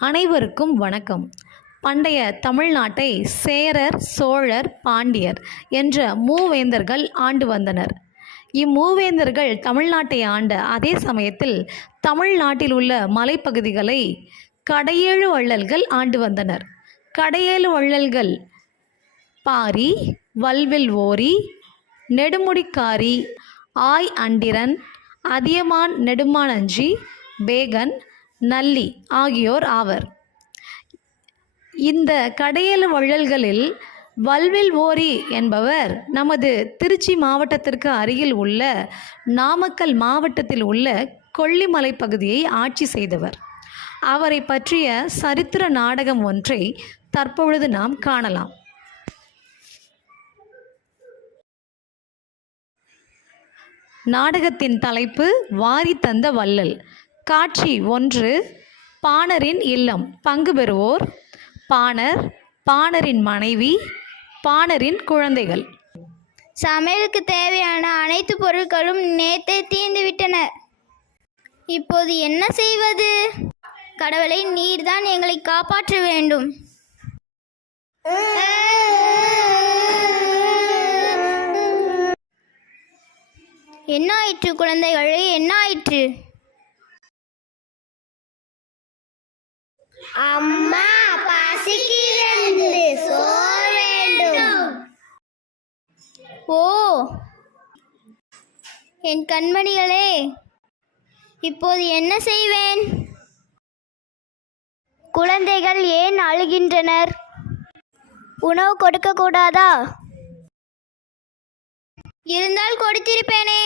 அனைவருக்கும் வணக்கம். பண்டைய தமிழ்நாட்டை சேரர், சோழர், பாண்டியர் என்ற மூவேந்தர்கள் ஆண்டு வந்தனர். இம்மூவேந்தர்கள் தமிழ்நாட்டை ஆண்ட அதே சமயத்தில் தமிழ்நாட்டில் உள்ள மலைப்பகுதிகளை கடையேழு வள்ளல்கள் ஆண்டு வந்தனர். கடையேழு வள்ளல்கள் பாரி, வல்வில் ஓரி, நெடுமுடிக்காரி, ஆய் அண்டிரன், அதியமான் நெடுமானஞ்சி, பேகன், நல்லி ஆகியோர் ஆவர். இந்த கடையேழு வள்ளல்களில் வல்வில் ஓரி என்பவர் நமது திருச்சி மாவட்டத்திற்கு அருகில் உள்ள நாமக்கல் மாவட்டத்தில் உள்ள கொல்லிமலை பகுதியை ஆட்சி செய்தவர். அவரை பற்றிய சரித்திர நாடகம் ஒன்றை தற்பொழுது நாம் காணலாம். நாடகத்தின் தலைப்பு வாரி தந்த வள்ளல். காட்சி 1. பாணரின் இல்லம். பங்கு பெறுவோர் பாணர், பாணரின் மனைவி, பாணரின் குழந்தைகள். சமையலுக்கு தேவையான அனைத்து பொருட்களும் நேற்றே தீர்ந்துவிட்டன. இப்போது என்ன செய்வது? கடவுளை, நீர்தான் எங்களை காப்பாற்ற வேண்டும். என்ன ஆயிற்று குழந்தைகளே, என்ன ஆயிற்று? அம்மா, பசிக்கிறது, சோறு வேண்டும். ஓ, என் கண்மணிகளே, இப்போது என்ன செய்வேன்? குழந்தைகள் ஏன் அழுகின்றனர்? உணவு கொடுக்க கூடாதா? இருந்தால் கொடுத்திருப்பேனே.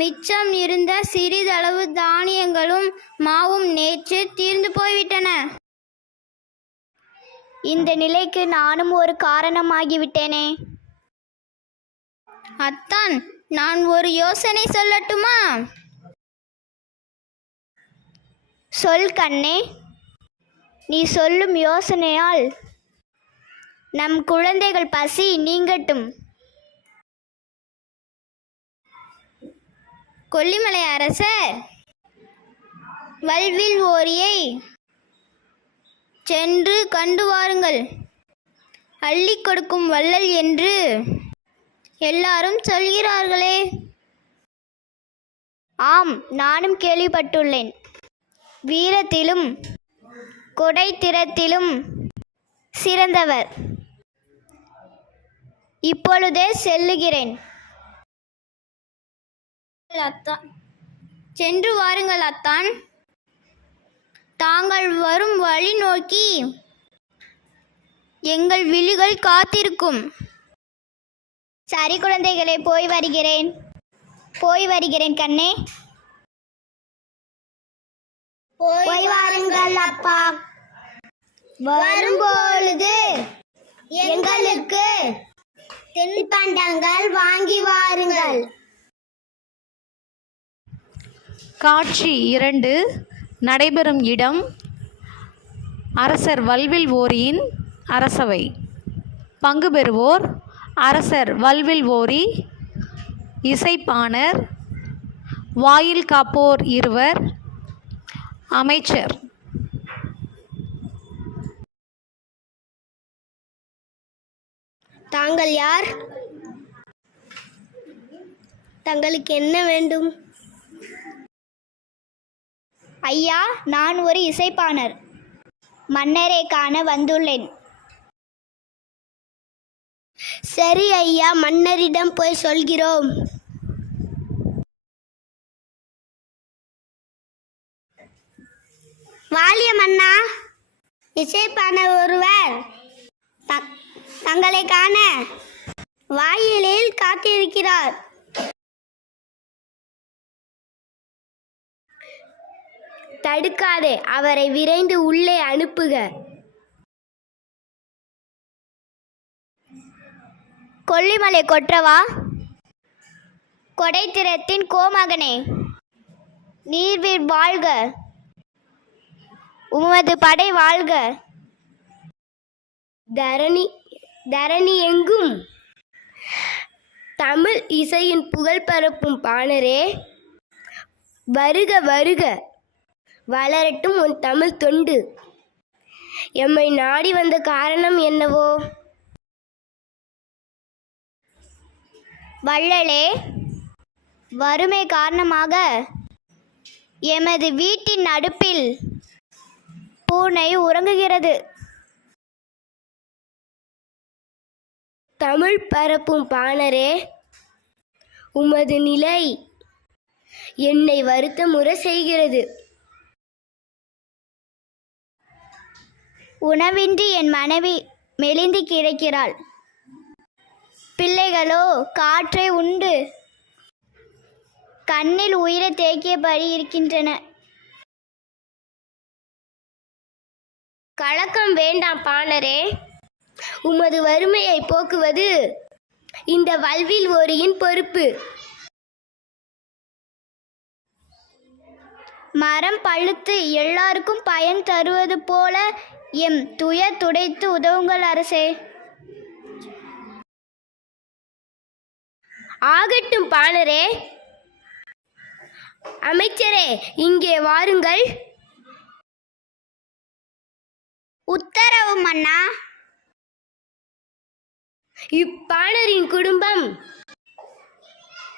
மிச்சம் இருந்த சிறிதளவு தானியங்களும் மாவும் நேற்று தீர்ந்து போய்விட்டன. இந்த நிலைக்கு நானும் ஒரு காரணமாகிவிட்டேனே. அத்தான், நான் ஒரு யோசனை சொல்லட்டுமா? சொல் கண்ணே. நீ சொல்லும் யோசனையால் நம் குழந்தைகள் பசி நீங்கட்டும். கொல்லிமலை அரசர் வல்வில் ஓரியை சென்று கண்டு வாருங்கள். அள்ளி கொடுக்கும் வள்ளல் என்று எல்லாரும் சொல்கிறார்களே. ஆம், நானும் கேள்விப்பட்டுள்ளேன். வீரத்திலும் கொடைத்திறத்திலும் சிறந்தவர். இப்பொழுதே செல்லுகிறேன். அத்தான், சென்று வாருங்கள் அத்தான். தாங்கள் வரும் வழி நோக்கி எங்கள் விழிகள் காத்திருக்கும். சரி குழந்தைகளே, போய் வருகிறேன் கண்ணே. போய் வாருங்கள் அப்பா. வரும்பொழுது எங்களுக்கு தின்பண்டங்கள் வாங்கி வாருங்கள். காட்சி 2. நடைபெறும் இடம் அரசர் வல்வில் ஓரியின் அரசவை. பங்கு பெறுவோர் அரசர் வல்வில் ஓரி, இசைப்பாணர், வாயில் காப்போர் 2, அமைச்சர். தாங்கள் யார்? தங்களுக்கு என்ன வேண்டும்? ஐயா, நான் ஒரு இசைப்பாணர். மன்னரை காண வந்துள்ளேன். சரி ஐயா, மன்னரிடம் போய் சொல்கிறோம். வாலிய மன்னா, இசைப்பாணர் ஒருவர் தங்களை காண வாயிலில் காத்திருக்கிறார். தடுக்காதே, அவரை விரைந்து உள்ளே அனுப்புக. கொல்லிமலை கொற்றவா, கொடைத்திறத்தின் கோமகனே, நீர்வீர் வாழ்க, உமது படை வாழ்க. தரணி எங்கும் தமிழ் இசையின் புகழ் பரப்பும் பாணரே, வருக வருக. வளரட்டும் உன் தமிழ் தொண்டு. எம்மை நாடி வந்த காரணம் என்னவோ? வள்ளலே, வறுமை காரணமாக எமது வீட்டின் அடுப்பில் பூனை உறங்குகிறது. தமிழ் பரப்பும் பாணரே, உமது நிலை என்னை வருத்தமுற செய்கிறது. உணவின்றி என் மனைவி மெலிந்து கிடக்கிறாள். பிள்ளைகளோ காற்றை உண்டு கண்ணில் உயிரை தேக்கியபடி இருக்கின்றன. கலக்கம் வேண்டாம் பாணரே, உமது வறுமையை போக்குவது இந்த வல்வில் ஓரியின் பொறுப்பு. மரம் பழுத்து எல்லாருக்கும் பயன் தருவது போல எம் துயர் துடைத்து உதவுங்கள் அரசே. ஆகட்டும் பாணரே. அமைச்சரே, இங்கே வாருங்கள். உத்தரவு மன்னா. இப்பாணரின் குடும்பம்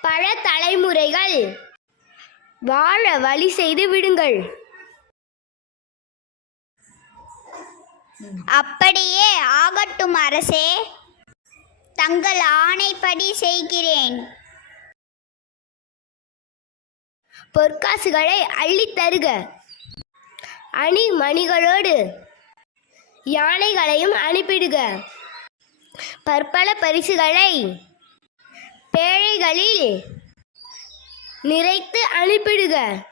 பல தலைமுறைகள் வாழ வழி செய்து விடுங்கள். அப்படியே ஆகட்டும் அரசே, தங்கள் ஆணைப்படி செய்கிறேன். பொற்காசுகளை அள்ளித் தருக. அணி மணிகளோடு யானைகளையும் அனுப்பிடுக. பற்பல பரிசுகளை பேழைகளில் நிறைத்து அனுப்பிடுக.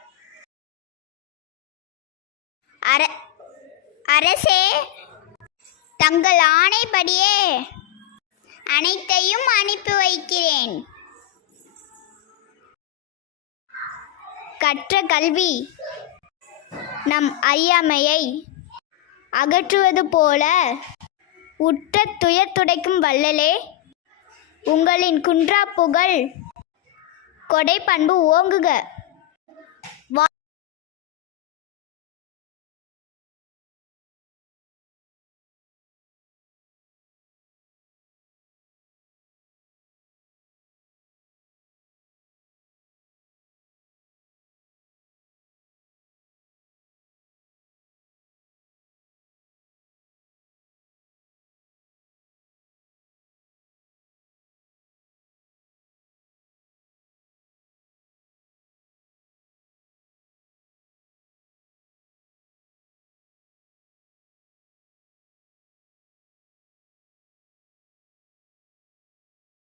அரசே, தங்கள் ஆணைப்படியே அனைத்தையும் அனுப்பி வைக்கிறேன். கற்ற கல்வி நம் அறியாமையை அகற்றுவது போல உற்ற துயர் துடைக்கும் வள்ளலே, உங்களின் குன்றா புகழ் கொடை பண்பு ஓங்குக.